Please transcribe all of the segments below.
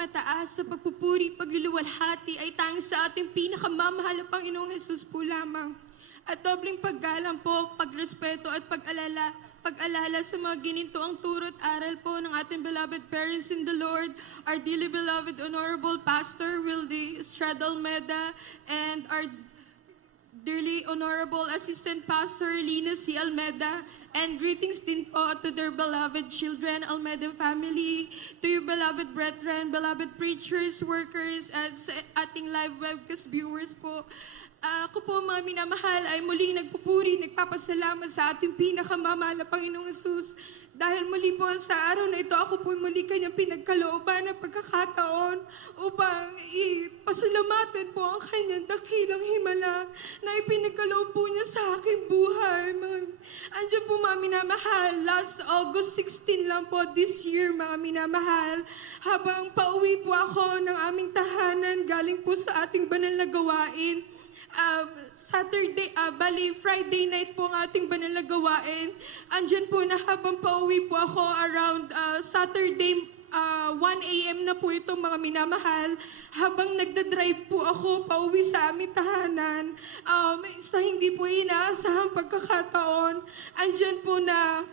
pinakamataas na pagpupuri, pagluluwalhati ay tanging sa ating pinakamamahal na Panginoong Jesus po lamang. At dobling paggalang po, pagrespeto at pag-alala sa mga ginintoang turo't aral po ng ating beloved parents in the Lord, our dearly beloved Honorable Pastor Wildy Estrada Almeda, and our dearly Honorable Assistant Pastor Lina C. Almeda, and greetings din po to their beloved children, Almeda family, to your beloved brethren, beloved preachers, workers, at sa ating live webcast viewers po. Ako po mga minamahal ay muling nagpupuri, nagpapasalamat sa ating pinakamamahal na Panginoong Jesus. Dahil muli po sa araw na ito, ako po muli kanyang pinagkalooban ng pagkakataon upang ipasalamatan po ang kanyang dakilang himala na ipinagkaloob po niya sa aking buhay. Andiyan po mga minamahal, last August 16 lang po this year mga minamahal, habang pauwi po ako ng aming tahanan galing po sa ating banal na gawain. Friday night po ang ating banal na gawain. Andyan po na habang pauwi po ako around Saturday 1 a.m. na po ito mga minamahal. Habang nagdadrive po ako pauwi sa aming tahanan, sa hindi po inaasahang pagkakataon, andyan po na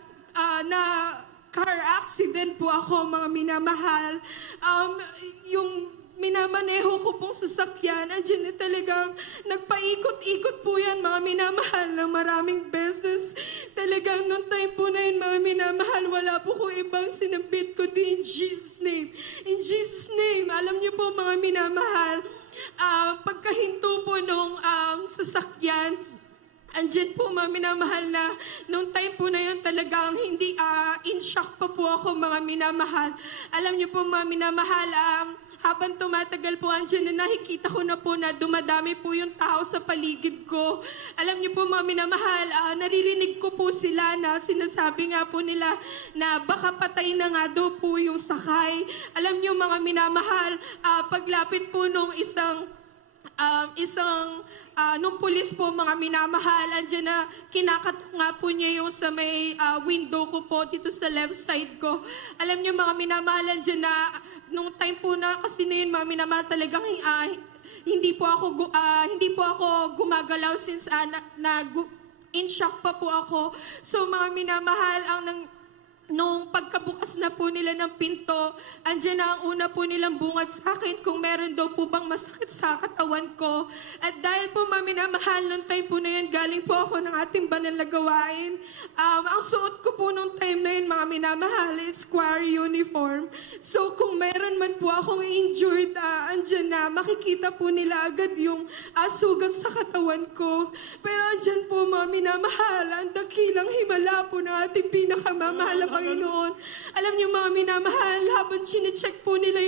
car accident po ako mga minamahal. Yung minamaneho ko pong sasakyan, andyan na talagang nagpaikot-ikot po yan, mga minamahal, ng maraming beses. Talagang noong time po na yun, mga minamahal, wala po kong ibang sinambit kundi in Jesus' name. In Jesus' name, alam niyo po mga minamahal, pagkahinto po nung sasakyan, andyan po mga minamahal na noong time po na yun talagang hindi in shock pa po ako mga minamahal. Alam niyo po mga minamahal, habang tumatagal po andyan na nakikita ko na po na dumadami po yung tao sa paligid ko. Alam niyo po mga minamahal, naririnig ko po sila na sinasabi nga po nila na baka patay na nga daw po yung sakay. Alam niyo mga minamahal, paglapit po nung nung pulis po mga minamahal, andyan na kinakatok nga po niya yung sa may window ko po dito sa left side ko. Alam niyo mga minamahal, andyan na nung time po na kasi na yun mga minamahal talagang hindi po ako gumagalaw since in shock pa po ako. So mga minamahal, nung pagkabukas na po nila ng pinto, andyan na ang una po nilang bungad sa akin kung meron daw po bang masakit sa katawan ko. At dahil po mga minamahal, nung time po na yun, galing po ako ng ating banal na gawain. Ang suot ko po nung time na yun, mga minamahal, is choir uniform. So kung meron man po akong injured, andyan na, makikita po nila agad yung sugat sa katawan ko. Pero andyan po mga minamahal, ang dakilang himala po ng ating pinakamamahal na Panginoon. Alam niyo mga minamahal, habang chinecheck po nila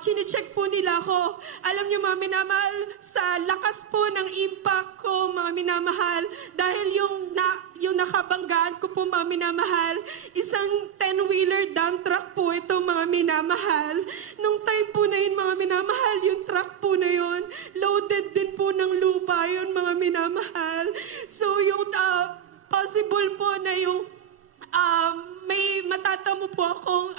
chinecheck po nila ako. Alam niyo mga minamahal, sa lakas po ng impact ko mga minamahal, dahil yung nakabanggaan ko po mga minamahal, isang 10-wheeler dump truck po ito mga minamahal. Nung time po na yun mga minamahal, yung truck po na yun, loaded din po ng lupa yun mga minamahal. So yung possible po na yung may matatamo po akong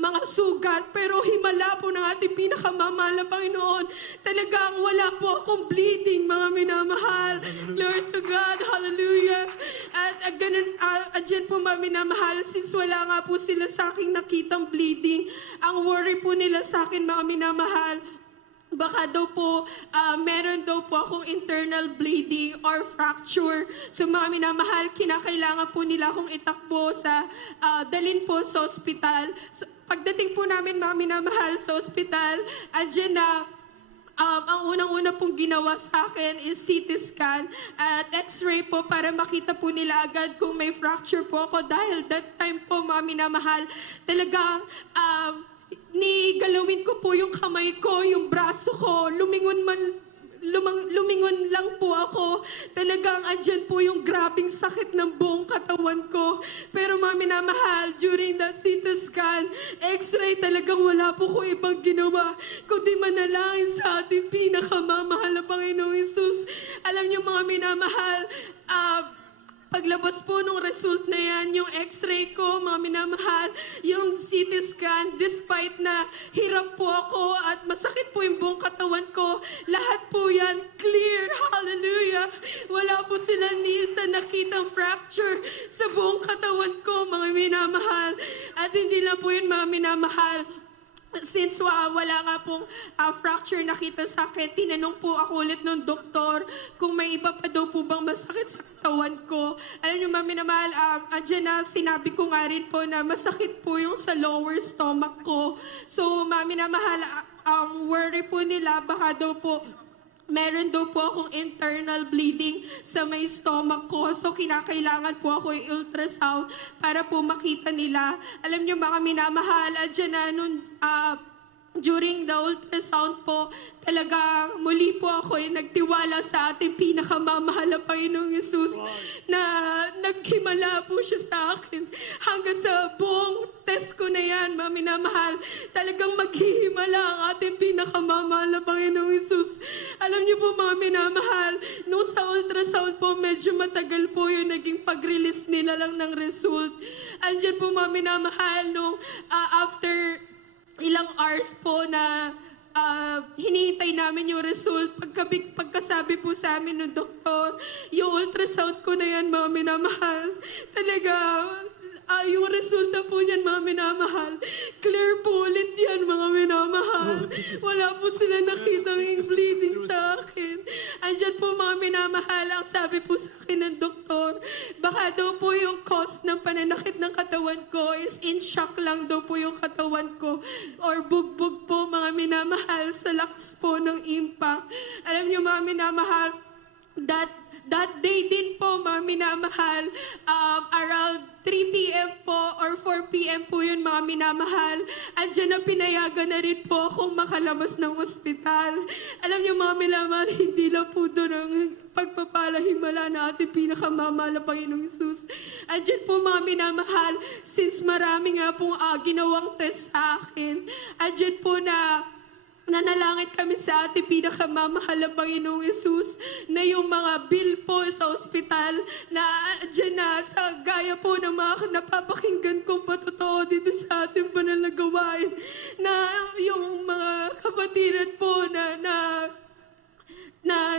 mga sugat, pero himala po ng ating pinakamamahal na Panginoon. Talagang wala po akong bleeding, mga minamahal. Glory to God, hallelujah. At ganun, andyan po mga minamahal, since wala nga po sila sa aking nakitang bleeding, ang worry po nila sa akin, mga minamahal, baka daw po, meron daw po akong internal bleeding or fracture. So mga minamahal, kinakailangan po nila akong itakbo dalhin po sa ospital. So, pagdating po namin mga minamahal sa ospital, andyan na, ang unang-una pong ginawa sa akin is CT scan at X-ray po para makita po nila agad kung may fracture po ako. Dahil that time po mga minamahal, talagang galawin ko po yung kamay ko, yung braso ko, lumingon lang po ako. Talagang andyan po yung grabing sakit ng buong katawan ko. Pero mga minamahal, during the CT scan, X-ray, talagang wala po ko ibang ginawa kundi manalangin sa ating pinakamamahal na Panginoong Jesus. Alam niyo mga minamahal, paglabas po nung result na yan, yung x-ray ko, mga minamahal, yung CT scan, despite na hirap po ako at masakit po yung buong katawan ko, lahat po yan clear. Hallelujah! Wala po sila ni isa nakitang fracture sa buong katawan ko, mga minamahal. At hindi lang po yun, mga minamahal. Since wala nga pong fracture nakita sa akin, tinanong po ako ulit ng doktor kung may iba pa daw po bang masakit sa katawan ko. Alam niyo, mami naman, andyan na sinabi ko nga rin po na masakit po yung sa lower stomach ko. So, mami na mahal, worry po nila, baka daw po meron daw po akong internal bleeding sa may stomach ko. So, kinakailangan po ako i-ultrasound para po makita nila. Alam niyo, mga minamahal, andyan na during the ultrasound po, talagang muli po ako nagtiwala sa ating pinakamamahal na Panginoong Yesus na naghimala po siya sa akin. Hanggang sa buong test ko na yan, mga minamahal, talagang maghihimala ang ating pinakamamahal na Panginoong Yesus. Alam niyo po, mga minamahal, nung sa ultrasound po, medyo matagal po yung naging pag-release nila lang ng result. Andyan po, mga minamahal, nung after ilang hours po na hinihintay namin yung result. Pagkasabi po sa amin ng doktor, yung ultrasound ko na yan, mga minamahal, talaga, yung resulta po niyan, mga minamahal, clear po ulit yan, mga minamahal. Wala po sila nakitang yung bleeding sa akin. Andyan po, mga minamahal, ang sabi po sa akin ng doktor, baka daw po yung cause ng pananakit ng katawan ko is in shock lang daw po yung katawan ko or bugbog po, mga minamahal, sa lakas po ng impact. Alam niyo, mga minamahal, that day din po, mga minamahal, around 3 p.m. po or 4 p.m. po yun, mga minamahal. Andyan na pinayagan na rin po akong makalabas ng ospital. Alam niyo, mga minamahal, hindi lang po doon ang pagpapalahimala na ating pinakamamahal na Panginoong Yesus. Andyan po, mga minamahal, since marami nga pong ginawang test sa akin, andyan po na nanalangin kami sa ating pinakamamahal na Panginoong Yesus na yung mga bill po sa ospital na dyan na sa gaya po ng mga napapakinggan kong patotoo dito sa ating banal na gawain na yung mga kapatiran po na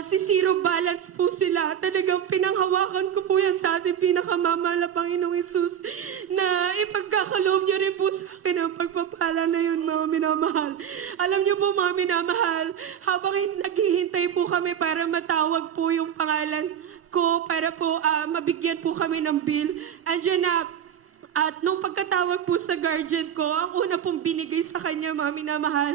si zero balance po sila. Talagang pinanghawakan ko po yan sa ating pinakamamahal na Panginoong Yesus na ipagkakaloob niyo rin po sa akin ang pagpapala na yun, mga minamahal. Alam niyo po, mga minamahal, habang naghihintay po kami para matawag po yung pangalan ko, para po mabigyan po kami ng bill, andyan na. At nung pagkatawag po sa guardian ko, ang una pong binigay sa kanya, mga minamahal,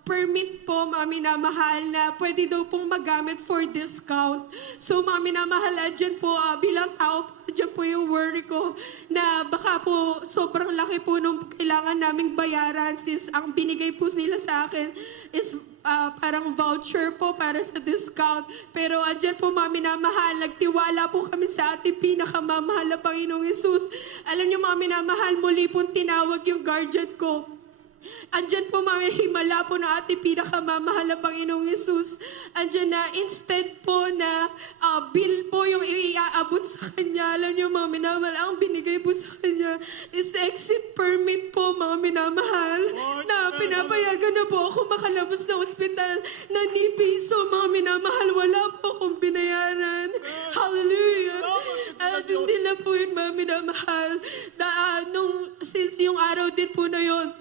permit po, mga minamahal, na pwede daw pong magamit for discount. So, mga minamahal, dyan po, bilang tao, dyan po yung worry ko na baka po sobrang laki po nung kailangan naming bayaran since ang binigay po nila sa akin is parang voucher po para sa discount. Pero andyan po, mga minamahal, nagtiwala po kami sa ating pinakamamahal na Panginoong Yesus. Alam niyo, mga minamahal, muli po tinawag yung guardian ko. Andyan po, mga himala po na ating pinakamamahal na Panginoong Yesus. Andyan na instead po na bill po yung iaabot sa kanya. Alam niyo, mga minamahal, ang binigay po sa kanya is exit permit po, mga minamahal, na pinapayagan na po ako makalabas ng ospital na ni piso, mga minamahal. Wala po akong binayaran. Hallelujah! At hindi lang po yun, mga minamahal. Since yung araw din po na yun,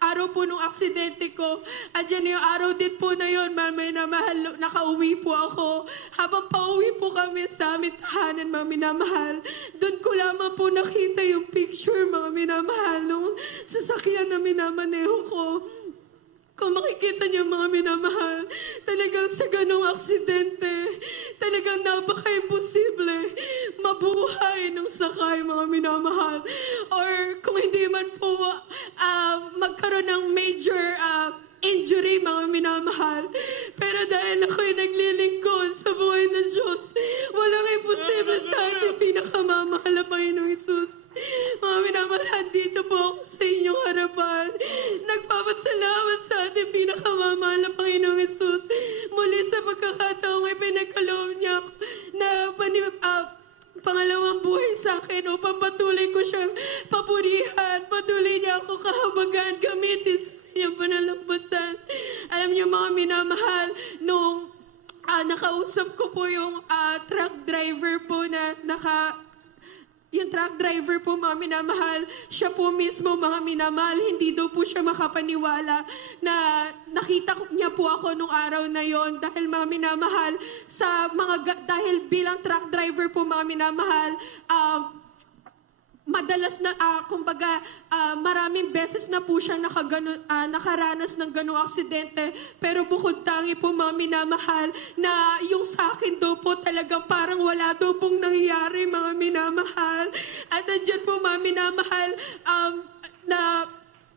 araw po nung aksidente ko, andyan yung araw din po na yun, mga minamahal, nakauwi po ako. Habang pauwi po kami sa aming tahanan, mga minamahal, doon ko lamang po nakita yung picture, mga minamahal, nung sasakyan na minamaneho ko. Kung makikita niyo, mga minamahal, talagang sa ganong aksidente, talagang napaka-imposible mabuhay ng sakay, mga minamahal. Or kung hindi man po magkaroon ng major injury, mga minamahal. Pero dahil ako'y naglilingkod sa buhay ng Diyos, walang imposible sa ating pinakamamahal na Panginoong Yesus. Mga minamahal, dito po ako sa inyong harapan. Nagpapasalamat sa ating pinakamamahal na Panginoong Yesus. Muli sa pagkakataong ay pinagkaloob niya na niyo po nalampasan. Alam niyo mga minamahal, nung nakausap ko po yung truck driver po na yung truck driver po, mga minamahal, siya po mismo, mga minamahal, hindi daw po siya makapaniwala na nakita niya po ako nung araw na yon dahil mga minamahal, dahil bilang truck driver po, mga minamahal, madalas na, kumbaga, maraming beses na po siyang nakaranas ng ganong aksidente. Pero bukod tangi po, mga minamahal, na yung sa akin daw po talagang parang wala daw pong nangyayari, mga minamahal. At andyan po, mga minamahal, na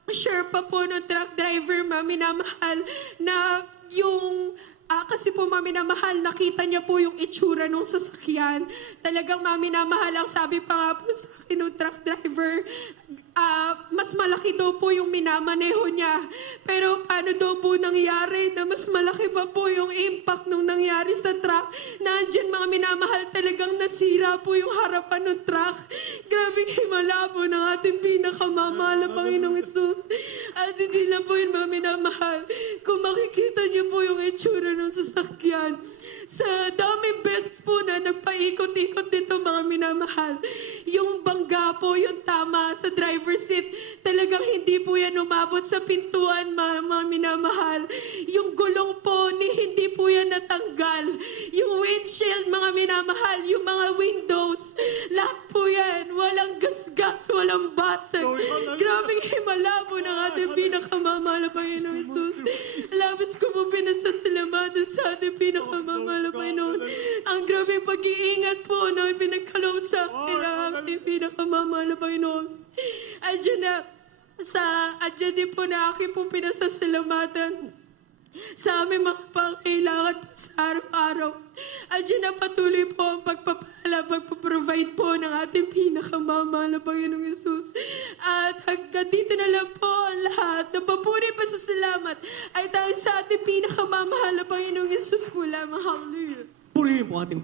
share pa po ng truck driver, mga minamahal, na yung kasi po, mga minamahal, nakita niya po yung itsura ng sasakyan. Talagang, mga minamahal, ang sabi pa nga po sa akin ng truck driver, mas malaki daw po yung minamaneho niya. Pero paano daw po nangyari na mas malaki pa po yung impact nung nangyari sa truck? Nandiyan, mga minamahal, talagang nasira po yung harapan ng truck. Grabing himala po ng ating pinakamamahal na Panginoong Hesus. At hindi lang po yun, mga minamahal. Kung makikita niyo po yung itsura ng sasakyan, sa daming beses po na nagpaikot-ikot dito, mga minamahal, yung bangga po, yung tama sa driver's seat, talagang hindi po yan umabot sa pintuan, mga minamahal. Yung gulong po, hindi po yan natanggal. Yung windshield, mga minamahal, yung mga windows, lahat po yan, walang gasgas, walang basag. Grabing himala po ng ating pinakamamahal na Panginoon Jesus. Labis ko po pinasasalamatan sa ating pinakamamahal na Panginoon. Ang grabing pag-iingat po na pinagkaloob sa akin ang ating pinakamamahal na Panginoon. Adyan din po na aking po pinasasalamatan sa aming mga pangkailangan po sa araw-araw. Adyan na patuloy po ang pagpaprovide po ng ating pinakamamahal na Panginoong Yesus. At hanggang dito na lang po ang lahat. Napapuri pa sa salamat ay dahil sa ating pinakamamahal na Panginoong Yesus po lamang. Hallelujah. Purihin po ating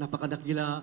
napakadakila